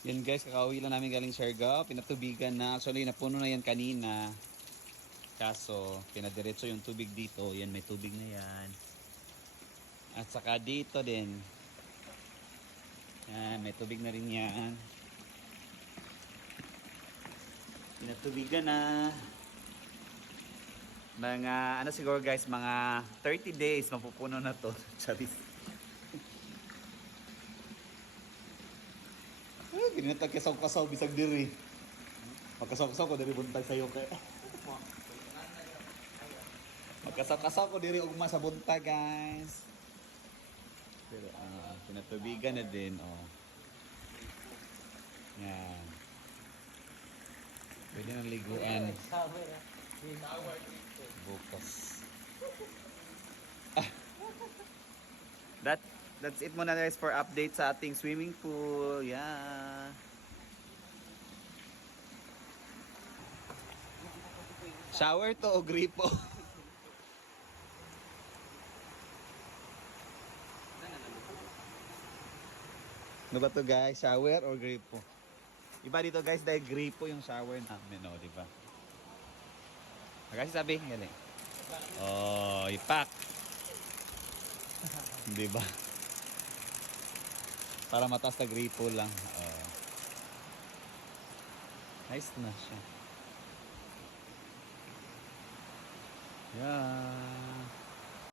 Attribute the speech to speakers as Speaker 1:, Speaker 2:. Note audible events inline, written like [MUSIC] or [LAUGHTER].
Speaker 1: Yan guys, kakauwi lang namin galing Siargao. Pinatubigan na. Actually, napuno na yan kanina. Kaso, pinadiretso yung tubig dito. Yan, may tubig na yan. At saka dito din. Yan, may tubig na rin yan. Pinatubigan na. Mga, ano siguro guys, mga 30 days, mapupuno na to. [LAUGHS] Charis. Ah, ginatag kasaw-kasaw, bisag diri. Magkasaw-kasaw ko diri buntag sayo kay. Magkasaw-kasaw ko diri ugma sa buntag, guys. Pero ah, pinatubigan na din, oh. Yan. Pwede nang liguan bukas. [LAUGHS] That that's it muna guys for update sa ating swimming pool. Yeah. Shower to o gripo? [LAUGHS] Ano ba to guys? Shower or gripo? Iba dito guys dahil gripo yung shower namin, no, di ba? Kasi sabi, yan eh. Oh, ipak. [LAUGHS] di ba? Para mataas na gripo lang. Oh. Nice na siya. Yeah.